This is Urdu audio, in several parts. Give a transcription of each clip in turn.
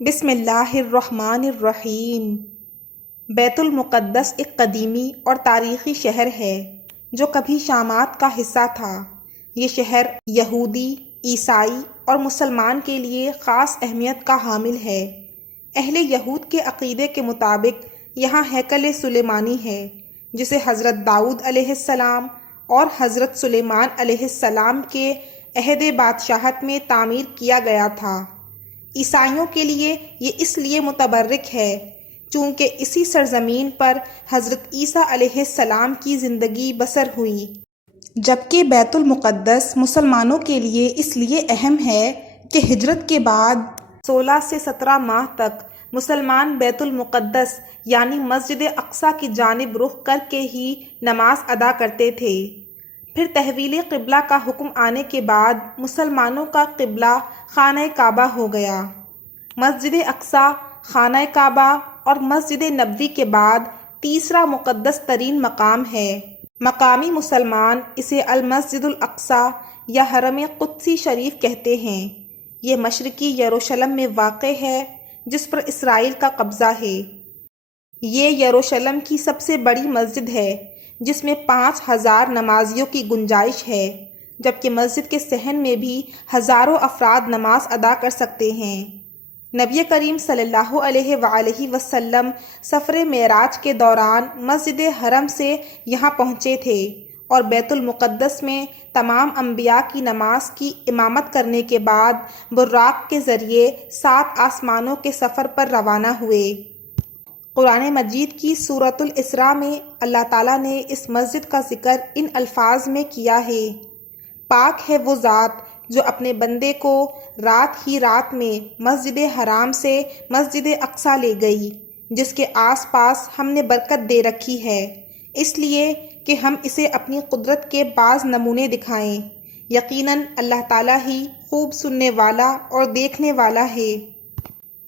بسم اللہ الرحمن الرحیم۔ بیت المقدس ایک قدیمی اور تاریخی شہر ہے جو کبھی شامات کا حصہ تھا۔ یہ شہر یہودی، عیسائی اور مسلمان کے لیے خاص اہمیت کا حامل ہے۔ اہل یہود کے عقیدے کے مطابق یہاں ہیکل سلیمانی ہے جسے حضرت داؤد علیہ السلام اور حضرت سلیمان علیہ السلام کے عہد بادشاہت میں تعمیر کیا گیا تھا۔ عیسائیوں کے لیے یہ اس لیے متبرک ہے چونکہ اسی سرزمین پر حضرت عیسیٰ علیہ السلام کی زندگی بسر ہوئی، جبکہ بیت المقدس مسلمانوں کے لیے اس لیے اہم ہے کہ ہجرت کے بعد 16 سے 17 ماہ تک مسلمان بیت المقدس یعنی مسجد اقصیٰ کی جانب رخ کر کے ہی نماز ادا کرتے تھے۔ پھر تحویل قبلہ کا حکم آنے کے بعد مسلمانوں کا قبلہ خانہ کعبہ ہو گیا۔ مسجد اقصیٰ، خانہ کعبہ اور مسجد نبوی کے بعد تیسرا مقدس ترین مقام ہے۔ مقامی مسلمان اسے المسجد الاقصیٰ یا حرم قدسی شریف کہتے ہیں۔ یہ مشرقی یروشلم میں واقع ہے جس پر اسرائیل کا قبضہ ہے۔ یہ یروشلم کی سب سے بڑی مسجد ہے جس میں 5000 نمازیوں کی گنجائش ہے، جبکہ مسجد کے صحن میں بھی ہزاروں افراد نماز ادا کر سکتے ہیں۔ نبی کریم صلی اللہ علیہ وآلہ وسلم سفر معراج کے دوران مسجد حرم سے یہاں پہنچے تھے اور بیت المقدس میں تمام انبیاء کی نماز کی امامت کرنے کے بعد براق کے ذریعے 7 آسمانوں کے سفر پر روانہ ہوئے۔ قرآن مجید کی سورۃ الاسراء میں اللہ تعالیٰ نے اس مسجد کا ذکر ان الفاظ میں کیا ہے: پاک ہے وہ ذات جو اپنے بندے کو رات ہی رات میں مسجد حرام سے مسجد اقصیٰ لے گئی، جس کے آس پاس ہم نے برکت دے رکھی ہے، اس لیے کہ ہم اسے اپنی قدرت کے بعض نمونے دکھائیں۔ یقیناً اللہ تعالیٰ ہی خوب سننے والا اور دیکھنے والا ہے۔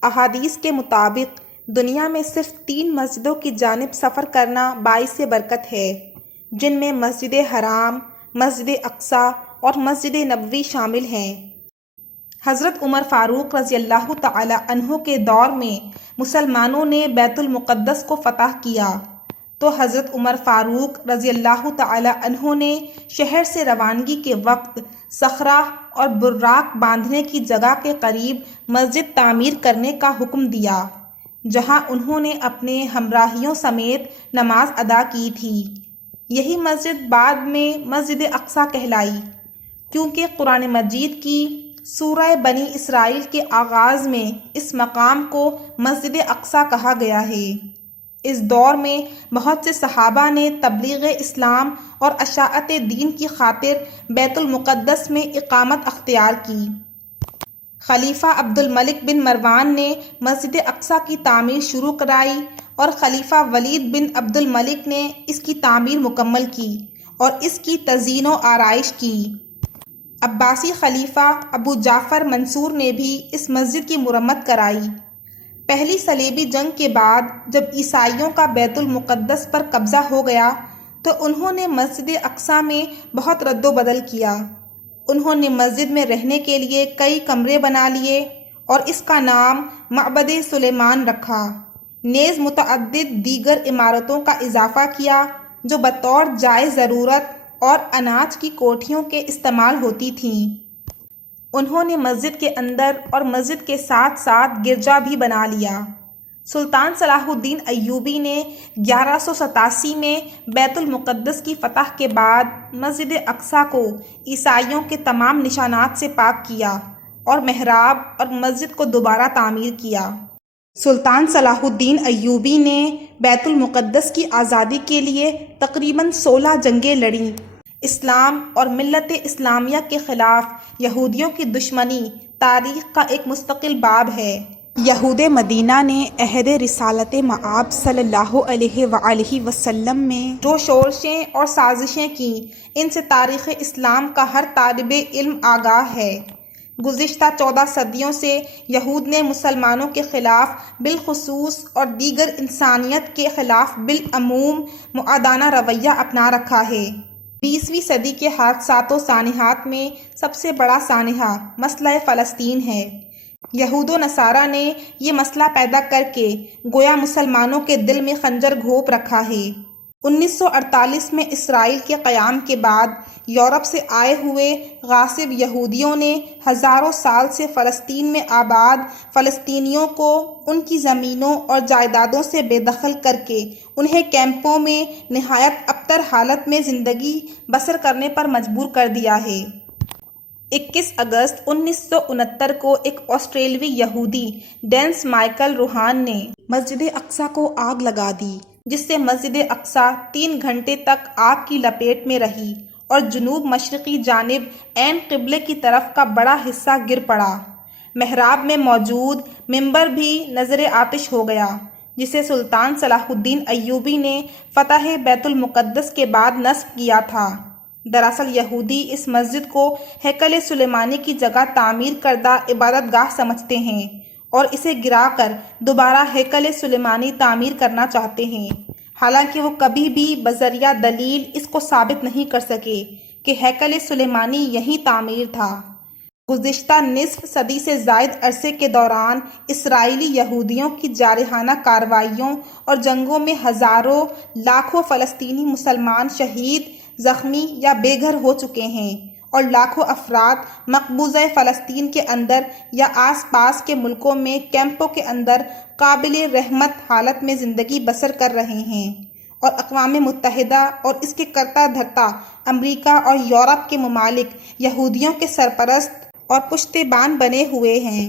احادیث کے مطابق دنیا میں صرف 3 مسجدوں کی جانب سفر کرنا باعث برکت ہے، جن میں مسجد حرام، مسجد اقصیٰ اور مسجد نبوی شامل ہیں۔ حضرت عمر فاروق رضی اللہ تعالی عنہ کے دور میں مسلمانوں نے بیت المقدس کو فتح کیا تو حضرت عمر فاروق رضی اللہ تعالی عنہ نے شہر سے روانگی کے وقت صخرہ اور براق باندھنے کی جگہ کے قریب مسجد تعمیر کرنے کا حکم دیا، جہاں انہوں نے اپنے ہمراہیوں سمیت نماز ادا کی تھی۔ یہی مسجد بعد میں مسجد اقصیٰ کہلائی، کیونکہ قرآن مجید کی سورہ بنی اسرائیل کے آغاز میں اس مقام کو مسجد اقصیٰ کہا گیا ہے۔ اس دور میں بہت سے صحابہ نے تبلیغ اسلام اور اشاعت دین کی خاطر بیت المقدس میں اقامت اختیار کی۔ خلیفہ عبد الملک بن مروان نے مسجد اقصیٰ کی تعمیر شروع کرائی اور خلیفہ ولید بن عبد الملک نے اس کی تعمیر مکمل کی اور اس کی تزئین و آرائش کی۔ عباسی خلیفہ ابو جعفر منصور نے بھی اس مسجد کی مرمت کرائی۔ پہلی صلیبی جنگ کے بعد جب عیسائیوں کا بیت المقدس پر قبضہ ہو گیا تو انہوں نے مسجد اقصیٰ میں بہت رد و بدل کیا۔ انہوں نے مسجد میں رہنے کے لیے کئی کمرے بنا لیے اور اس کا نام معبد سلیمان رکھا، نیز متعدد دیگر عمارتوں کا اضافہ کیا جو بطور جائے ضرورت اور اناج کی کوٹھیوں کے استعمال ہوتی تھیں۔ انہوں نے مسجد کے اندر اور مسجد کے ساتھ ساتھ گرجا بھی بنا لیا۔ سلطان صلاح الدین ایوبی نے 1187 میں بیت المقدس کی فتح کے بعد مسجد اقصیٰ کو عیسائیوں کے تمام نشانات سے پاک کیا اور محراب اور مسجد کو دوبارہ تعمیر کیا۔ سلطان صلاح الدین ایوبی نے بیت المقدس کی آزادی کے لیے تقریباً 16 جنگیں لڑیں۔ اسلام اور ملت اسلامیہ کے خلاف یہودیوں کی دشمنی تاریخ کا ایک مستقل باب ہے۔ یہود مدینہ نے عہد رسالت مآب صلی اللہ علیہ وآلہ وسلم میں جو شورشیں اور سازشیں کیں، ان سے تاریخ اسلام کا ہر طالب علم آگاہ ہے۔ گزشتہ 14 صدیوں سے یہود نے مسلمانوں کے خلاف بالخصوص اور دیگر انسانیت کے خلاف بالعموم معادانہ رویہ اپنا رکھا ہے۔ 20ویں صدی کے حادثات و سانحات میں سب سے بڑا سانحہ مسئلہ فلسطین ہے۔ یہود و نصارہ نے یہ مسئلہ پیدا کر کے گویا مسلمانوں کے دل میں خنجر گھونپ رکھا ہے۔ 1948 میں اسرائیل کے قیام کے بعد یورپ سے آئے ہوئے غاصب یہودیوں نے ہزاروں سال سے فلسطین میں آباد فلسطینیوں کو ان کی زمینوں اور جائیدادوں سے بے دخل کر کے انہیں کیمپوں میں نہایت ابتر حالت میں زندگی بسر کرنے پر مجبور کر دیا ہے۔ 21 اگست 1969 کو ایک آسٹریلوی یہودی ڈینس مائیکل روہان نے مسجد اقصیٰ کو آگ لگا دی، جس سے مسجد اقصیٰ 3 گھنٹے تک آگ کی لپیٹ میں رہی اور جنوب مشرقی جانب عین قبلے کی طرف کا بڑا حصہ گر پڑا۔ محراب میں موجود منبر بھی نذر آتش ہو گیا، جسے سلطان صلاح الدین ایوبی نے فتح بیت المقدس کے بعد نصب کیا تھا۔ دراصل یہودی اس مسجد کو ہیکل سلیمانی کی جگہ تعمیر کردہ عبادت گاہ سمجھتے ہیں اور اسے گرا کر دوبارہ ہیکل سلیمانی تعمیر کرنا چاہتے ہیں، حالانکہ وہ کبھی بھی بذریعہ دلیل اس کو ثابت نہیں کر سکے کہ ہیکل سلیمانی یہی تعمیر تھا۔ گزشتہ نصف صدی سے زائد عرصے کے دوران اسرائیلی یہودیوں کی جارحانہ کارروائیوں اور جنگوں میں ہزاروں لاکھوں فلسطینی مسلمان شہید، زخمی یا بے گھر ہو چکے ہیں اور لاکھوں افراد مقبوضہ فلسطین کے اندر یا آس پاس کے ملکوں میں کیمپوں کے اندر قابل رحمت حالت میں زندگی بسر کر رہے ہیں، اور اقوام متحدہ اور اس کے کرتا دھرتا امریکہ اور یورپ کے ممالک یہودیوں کے سرپرست اور پشتیبان بنے ہوئے ہیں۔